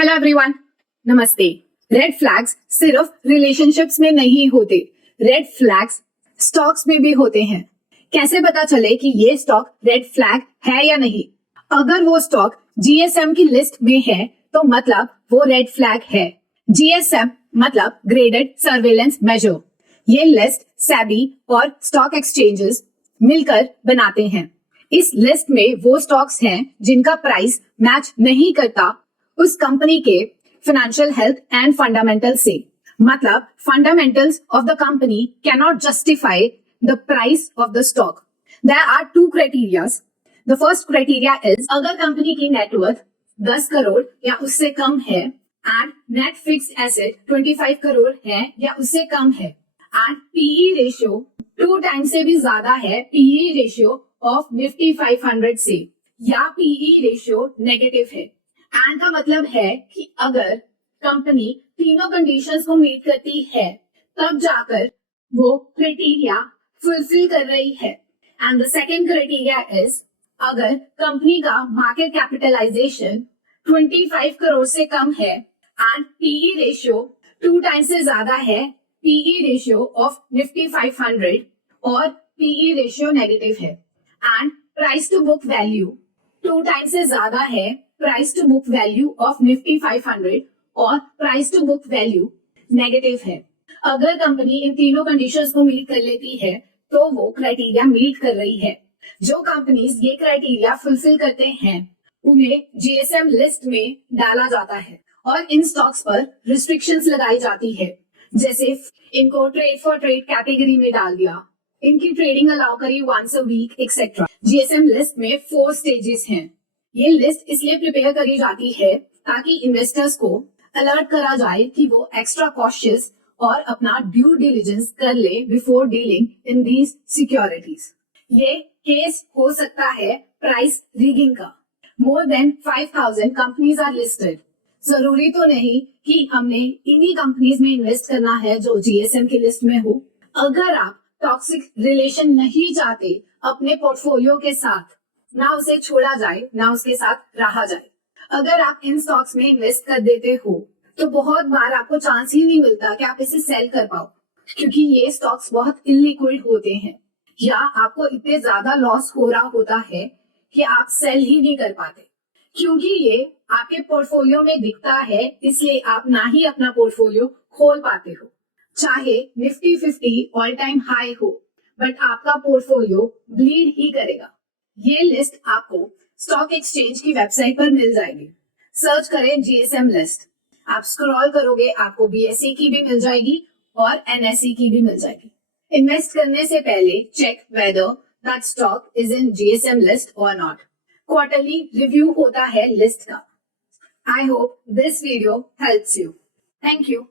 Hello everyone, नमस्ते। Red flags सिर्फ relationships में नहीं होते, रेड फ्लैग्स स्टॉक्स में भी होते हैं। कैसे पता चले कि ये स्टॉक रेड फ्लैग है या नहीं? अगर वो स्टॉक जीएसएम की लिस्ट में है तो मतलब वो रेड फ्लैग है। जीएसएम मतलब ग्रेडेड सर्वेलेंस मेजर। ये लिस्ट सेबी और स्टॉक एक्सचेंजेस मिलकर बनाते हैं। इस लिस्ट में वो स्टॉक्स हैं जिनका प्राइस मैच नहीं करता उस कंपनी के फाइनेंशियल हेल्थ एंड फंडामेंटल से। मतलब fundamentals of the company can not justify the price of the stock. There are two criterias. The first criteria is अगर कंपनी की नेटवर्थ 10 करोड़ या उससे कम है and net fixed asset 25 crore है या उससे कम है एंड पीई रेशियो 2 टाइम्स से भी ज्यादा है पीई रेशियो ऑफ निफ्टी 500 से, या पीई रेशियो नेगेटिव है। एंड का मतलब है कि अगर कंपनी तीनों कंडीशंस को मीट करती है तब जाकर वो क्राइटेरिया फुलफिल कर रही है। And the second criteria is अगर कंपनी का मार्केट कैपिटलाइजेशन 25 करोड़ से कम है एंड पीई रेशियो 2 टाइम्स से ज्यादा है पीई रेशियो ऑफ निफ्टी 500 और पीई रेशियो नेगेटिव है and price to book value 2 times से ज्यादा है price to book value of Nifty 500 और price to book value negative है। अगर कंपनी इन तीनों कंडीशंस को मीट कर लेती है तो वो क्राइटेरिया मीट कर रही है। जो कंपनीज ये क्राइटेरिया फुलफिल करते हैं उन्हें जीएसएम लिस्ट में डाला जाता है और इन स्टॉक्स पर रिस्ट्रिक्शंस लगाई जाती है, जैसे इनको ट्रेड फॉर ट्रेड कैटेगरी में डाल दिया, इनकी ट्रेडिंग अलाउ करी once a week etcetera. GSM list में 4 स्टेजेस हैं। ये लिस्ट इसलिए प्रिपेयर करी जाती है ताकि इन्वेस्टर्स को अलर्ट करा जाए कि वो एक्स्ट्रा कॉशियस और अपना ड्यू डिलिजेंस कर ले before dealing in these securities. ये केस हो सकता है प्राइस रिगिंग का। More than 5000 companies are listed. जरूरी तो नहीं कि हमने इन्हीं कंपनीज में इन्वेस्ट करना है जो जीएसएम की लिस्ट में हो। अगर आप टॉक्सिक रिलेशन नहीं चाहते अपने पोर्टफोलियो के साथ, ना उसे छोड़ा जाए ना उसके साथ रहा जाए। अगर आप इन स्टॉक्स में इन्वेस्ट कर देते हो तो बहुत बार आपको चांस ही नहीं मिलता कि आप इसे सेल कर पाओ, क्योंकि ये स्टॉक्स बहुत इलिक्विड होते हैं या आपको इतने ज्यादा लॉस हो रहा होता है कि आप सेल ही नहीं कर पाते। क्योंकि ये आपके पोर्टफोलियो में दिखता है इसलिए आप ना ही अपना पोर्टफोलियो खोल पाते हो। चाहे निफ्टी 50 ऑल टाइम हाई हो बट आपका पोर्टफोलियो ब्लीड ही करेगा। ये लिस्ट आपको स्टॉक एक्सचेंज की वेबसाइट पर मिल जाएगी। सर्च करें जीएसएम लिस्ट। आप स्क्रॉल करोगे आपको बीएसई की भी मिल जाएगी और एनएसई की भी मिल जाएगी। इन्वेस्ट करने से पहले check whether that stock is in GSM list और नॉट। क्वार्टरली रिव्यू होता है लिस्ट का। I hope this video helps you. Thank you.